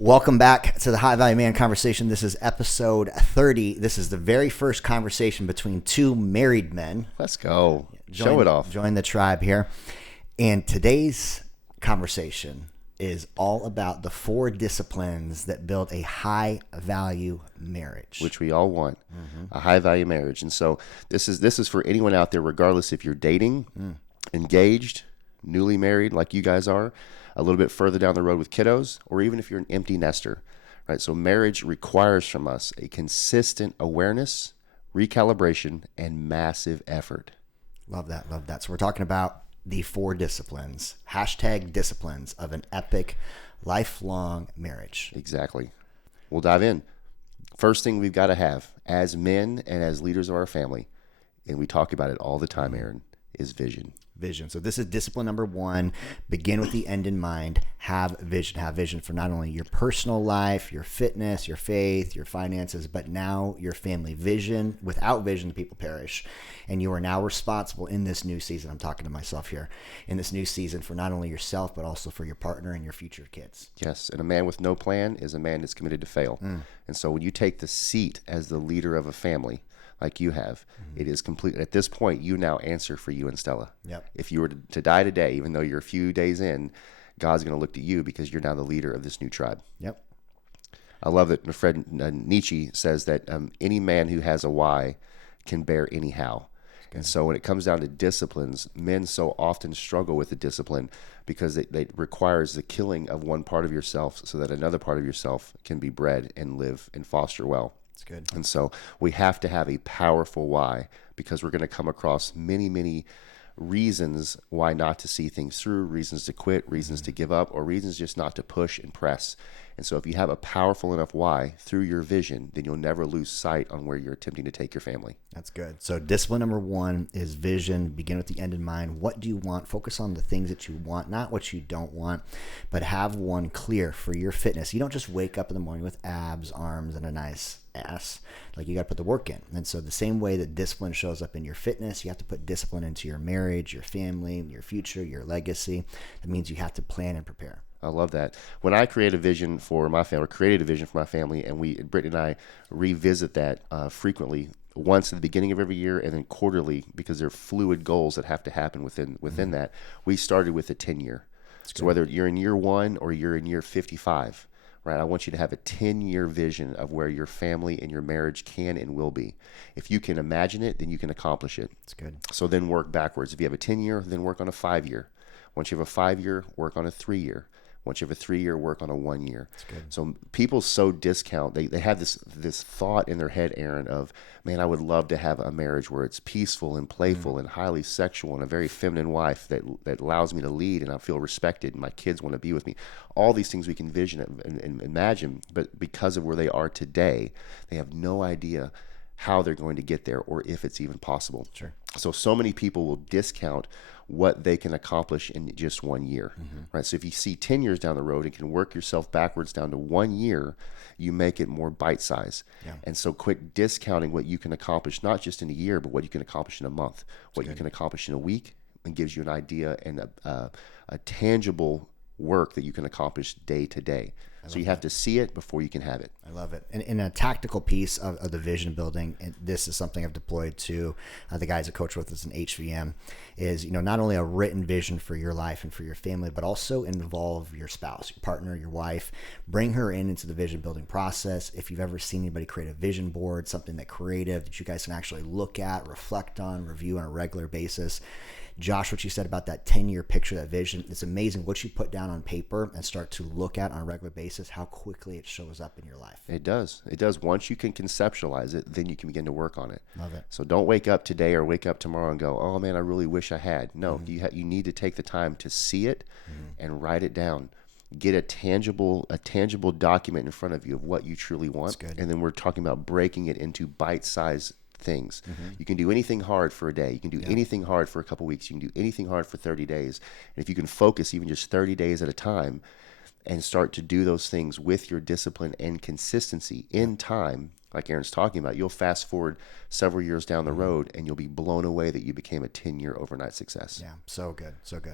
Welcome back to the High Value Man Conversation. This is episode 30. This is the very first conversation between two married men. Let's go. Show it off. Join the tribe here. And today's conversation is all about the 4 disciplines that build a high value marriage. Which we all want, a high value marriage. And so this is for anyone out there, regardless if you're dating, engaged, newly married like you guys are, a little bit further down the road with kiddos, or even if you're an empty nester, right? So marriage requires from us a consistent awareness, recalibration, and massive effort. Love that. Love that. So we're talking about the 4 disciplines, #disciplines of an epic, lifelong marriage. Exactly. We'll dive in. First thing we've got to have as men and as leaders of our family, and we talk about it all the time, Aaron, is vision. Vision. So this is discipline number 1. Begin with the end in mind. Have vision. Have vision for not only your personal life, your fitness, your faith, your finances, but now your family. Vision. Without vision, people perish. And you are now responsible in this new season. I'm talking to myself here. In this new season for not only yourself, but also for your partner and your future kids. Yes. And a man with no plan is a man that's committed to fail. And so when you take the seat as the leader of a family, like you have, it is complete. At this point, you now answer for you and Stella. Yep. If you were to die today, even though you're a few days in, God's going to look to you because you're now the leader of this new tribe. Yep. I love that my friend Nietzsche says that any man who has a why can bear any how. And so when it comes down to disciplines, men so often struggle with the discipline because it requires the killing of one part of yourself so that another part of yourself can be bred and live and foster well. That's good. And so we have to have a powerful why, because we're going to come across many, many reasons why not to see things through, reasons to quit, reasons to give up, or reasons just not to push and press. And so if you have a powerful enough why through your vision, then you'll never lose sight on where you're attempting to take your family. That's good. So discipline number 1 is vision. Begin with the end in mind. What do you want? Focus on the things that you want, not what you don't want, but have one clear for your fitness. You don't just wake up in the morning with abs, arms, and a nice ass. Like, you got to put the work in. And so the same way that discipline shows up in your fitness, you have to put discipline into your marriage, your family, your future, your legacy. That means you have to plan and prepare. I love that. When I created a vision for my family, and Brittany and I revisit that frequently, once at the beginning of every year and then quarterly, because there are fluid goals that have to happen within that. We started with a 10-year. So whether you're in year 1 or you're in year 55, right? I want you to have a 10-year vision of where your family and your marriage can and will be. If you can imagine it, then you can accomplish it. That's good. So then work backwards. If you have a 10-year, then work on a 5-year. Once you have a 5-year, work on a 3-year. Once you have a 3-year, work on a 1-year. So people so discount. They have this thought in their head, Aaron, of, man, I would love to have a marriage where it's peaceful and playful and highly sexual and a very feminine wife that allows me to lead and I feel respected and my kids want to be with me. All these things we can vision and imagine, but because of where they are today, they have no idea how they're going to get there or if it's even possible. Sure. So many people will discount what they can accomplish in just 1 year, right? So if you see 10 years down the road and can work yourself backwards down to 1 year, you make it more bite-sized. Yeah. And so quit discounting what you can accomplish, not just in a year, but what you can accomplish in a month, what you can accomplish in a week, and gives you an idea and a tangible work that you can accomplish day to day. So you have to see it before you can have it. I love it. And in a tactical piece of the vision building, and this is something I've deployed to the guys that coach with us in HVM, is, not only a written vision for your life and for your family, but also involve your spouse, your partner, your wife. Bring her into the vision building process. If you've ever seen anybody create a vision board, something that creative that you guys can actually look at, reflect on, review on a regular basis. Josh, what you said about that 10-year picture, that vision, it's amazing what you put down on paper and start to look at on a regular basis, how quickly it shows up in your life. It does. Once you can conceptualize it, then you can begin to work on it. Love it. So don't wake up today or wake up tomorrow and go, oh man, I really wish I had. No, you need to take the time to see it and write it down. Get a tangible document in front of you of what you truly want. And then we're talking about breaking it into bite-sized things. You can do anything hard for a day. You can do anything hard for a couple weeks. You can do anything hard for 30 days. And if you can focus even just 30 days at a time and start to do those things with your discipline and consistency in time, like Aaron's talking about, you'll fast forward several years down the road and you'll be blown away that you became a 10-year overnight success. Yeah, so good, so good.